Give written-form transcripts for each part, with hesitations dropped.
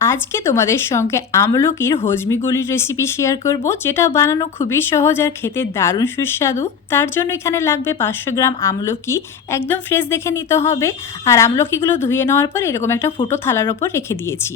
আজকে তোমাদের সঙ্গে আমলকির হজমিগুলির রেসিপি শেয়ার করব, যেটা বানানো খুবই সহজ আর খেতে দারুণ সুস্বাদু। তার জন্য এখানে লাগবে 500 গ্রাম আমলকি। একদম ফ্রেশ দেখে নিতে হবে। আর আমলকিগুলো ধুয়ে নেওয়ার পর এরকম একটা ফুটো থালার ওপর রেখে দিয়েছি।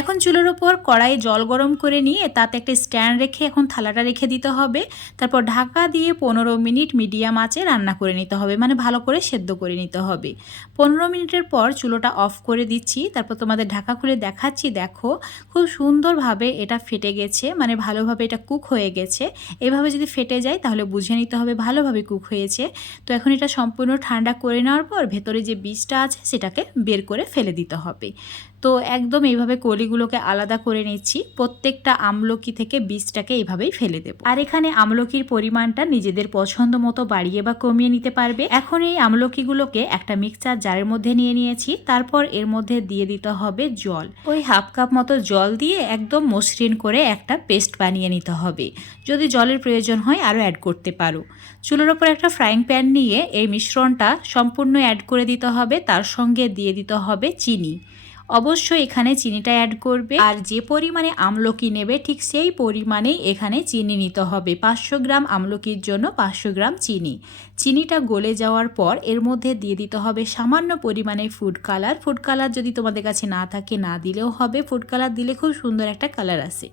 এখন চুলোর ওপর কড়াইয়ে জল গরম করে নিয়ে তাতে একটা স্ট্যান্ড রেখে এখন থালাটা রেখে দিতে হবে। তারপর ঢাকা দিয়ে 15 মিনিট মিডিয়াম আঁচে রান্না করে নিতে হবে, মানে ভালো করে সেদ্ধ করে নিতে হবে। 15 মিনিটের পর চুলোটা অফ করে দিচ্ছি। তারপর তোমাদের ঢাকা খুলে দেখাচ্ছি। দেখো খুব সুন্দরভাবে এটা ফেটে গেছে, মানে ভালোভাবে এটা কুক হয়ে গেছে। এভাবে যদি ফেটে যায় তাহলে বুঝে নিতে হবে ভালোভাবে কুক হয়েছে। তো এখন এটা সম্পূর্ণ ঠান্ডা করে নেওয়ার পর ভেতরে যে বীজটা আছে সেটাকে বের করে ফেলে দিতে হবে। তো একদম এইভাবে কলিগুলোকে আলাদা করে নিচ্ছি। প্রত্যেকটা আমলকি থেকে বীজটাকে এইভাবেই ফেলে দেব। আর এখানে আমলকির পরিমাণটা নিজেদের পছন্দ মতো বাড়িয়ে বা কমিয়ে নিতে পারবে। এখন এই আমলকিগুলোকে একটা মিক্সচার জারের মধ্যে নিয়ে নিয়েছি। তারপর এর মধ্যে দিয়ে দিতে হবে জল। ওই হাফ কাপ মতো জল দিয়ে একদম মসৃণ করে একটা পেস্ট বানিয়ে নিতে হবে। যদি জলের প্রয়োজন হয় আরও অ্যাড করতে পারো। চুলোর ওপর একটা ফ্রাইং প্যান নিয়ে এই মিশ্রণটা সম্পূর্ণ অ্যাড করে দিতে হবে। তার সঙ্গে দিয়ে দিতে হবে চিনি। অবশ্যই এখানে চিনিটা অ্যাড করবে। আর যে পরিমাণে আমলকি নেবে ঠিক সেই পরিমাণেই এখানে চিনি নিতে হবে। 500 গ্রাম আমলকির জন্য 500 গ্রাম চিনি। চিনিটা গলে যাওয়ার পর এর মধ্যে দিয়ে দিতে হবে সামান্য পরিমাণে ফুড কালার। ফুড কালার যদি তোমাদের কাছে না থাকে না দিলেও হবে, ফুড কালার দিলে খুব সুন্দর একটা কালার আসে।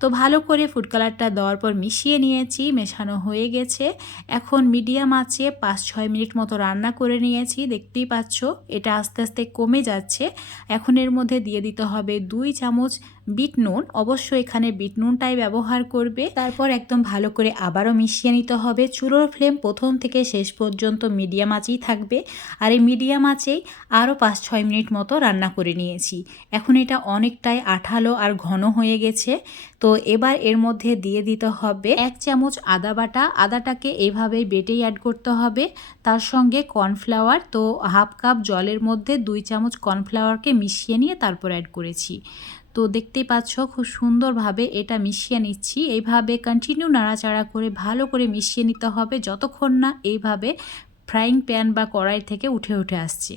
তো ভালো করে ফুড কালারটা দেওয়ার পর মিশিয়ে নিয়েছি, মেশানো হয়ে গেছে। এখন মিডিয়াম আঁচে 5-6 মিনিট মতো রান্না করে নিয়েছি। দেখতেই পাচ্ছ এটা আস্তে আস্তে কমে যাচ্ছে। এখন এর মধ্যে দিয়ে দিতে হবে 2 চামচ বিট নুন। অবশ্যই এখানে বিট নুনটাই ব্যবহার করবে। তারপর একদম ভালো করে আবারও মিশিয়ে নিতে হবে। চুলোর ফ্লেম প্রথম থেকে শেষ পর্যন্ত মিডিয়াম আঁচেই থাকবে। আর এই মিডিয়াম আঁচেই আরও 5-6 মিনিট মতো রান্না করে নিয়েছি। এখন এটা অনেকটাই আঠালো আর ঘন হয়ে গেছে। তো এবার এর মধ্যে দিয়ে দিতে হবে 1 চামচ আদা বাটা। আদাটাকে এইভাবেই বেটেই অ্যাড করতে হবে। তার সঙ্গে কর্নফ্লাওয়ার, তো হাফ কাপ জলের মধ্যে 2 চামচ কর্নফ্লাওয়ারকে মিশিয়ে নিয়ে তারপর অ্যাড করেছি। তো দেখতেই পাচ্ছ খুব সুন্দরভাবে এটা মিশিয়ে নিচ্ছি। এইভাবে কন্টিনিউ নাড়াচাড়া করে ভালো করে মিশিয়ে নিতে হবে যতক্ষণ না এইভাবে ফ্রাইং প্যান বা কড়াই থেকে উঠে উঠে আসছে।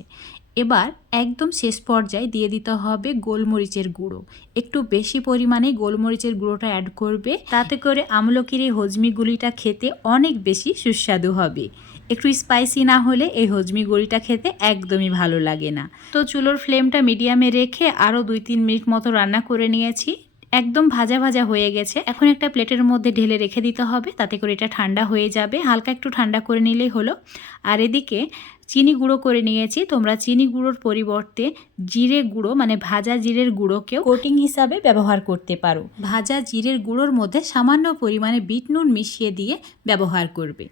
এবার একদম শেষ পর্যায়ে দিয়ে দিতে হবে গোলমরিচের গুঁড়ো। একটু বেশি পরিমাণে গোলমরিচের গুঁড়োটা অ্যাড করবে, তাতে করে আমলকির এই হজমিগুলিটা খেতে অনেক বেশি সুস্বাদু হবে। একটু স্পাইসি না হলে এই হজমি গুঁড়িটা খেতে একদমই ভালো লাগে না। তো চুলোর ফ্লেমটা মিডিয়ামে রেখে আরও 2-3 মিনিট মতো রান্না করে নিয়েছি। একদম ভাজা ভাজা হয়ে গেছে। এখন একটা প্লেটের মধ্যে ঢেলে রেখে দিতে হবে, তাতে করে এটা ঠান্ডা হয়ে যাবে। হালকা একটু ঠান্ডা করে নিলেই হলো। আর এদিকে চিনি গুঁড়ো করে নিয়েছি। তোমরা চিনি গুঁড়োর পরিবর্তে জিরে গুঁড়ো, মানে ভাজা জিরের গুঁড়োকেও কোটিং হিসাবে ব্যবহার করতে পারো। ভাজা জিরের গুঁড়োর মধ্যে সামান্য পরিমাণে বিট নুন মিশিয়ে দিয়ে ব্যবহার করবে।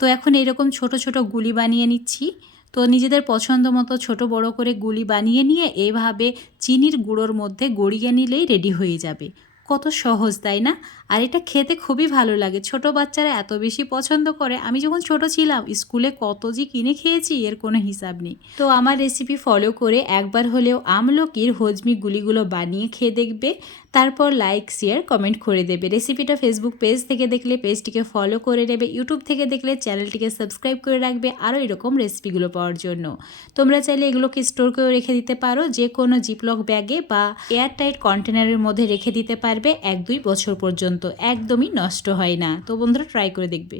তো এখন এরকম ছোট ছোট গুলি বানিয়ে নিচ্ছি। তো নিজেদের পছন্দ মতো ছোট বড় করে গুলি বানিয়ে নিয়ে এইভাবে চিনির গুঁড়োর মধ্যে গড়িয়ে নিলেই রেডি হয়ে যাবে। কত সহজ, তাই না? আর এটা খেতে খুবই ভালো লাগে। ছোট বাচ্চারা এত বেশি পছন্দ করে। আমি যখন ছোট ছিলাম স্কুলে কত যে কিনে খেয়েছি এর কোনো হিসাব নেই। তো আমার রেসিপি ফলো করে একবার হলেও আমলকির হজমি গুলিগুলো বানিয়ে খেয়ে দেখবে। তারপর লাইক, শেয়ার, কমেন্ট করে দেবে। রেসিপিটা ফেসবুক পেজ থেকে দেখলে পেজটিকে ফলো করে নেবে। ইউটিউব থেকে দেখলে চ্যানেলটিকে সাবস্ক্রাইব করে রাখবে আরও এরকম রেসিপিগুলো পাওয়ার জন্য। তোমরা চাইলে এগুলোকে স্টোর করে রেখে দিতে পারো, যে কোনো জিপলক ব্যাগে বা এয়ারটাইট কন্টেনারের মধ্যে রেখে দিতে পারবে 1-2 বছর পর্যন্ত। একদমই নষ্ট হয় না। তো বন্ধুরা ট্রাই করে দেখবে।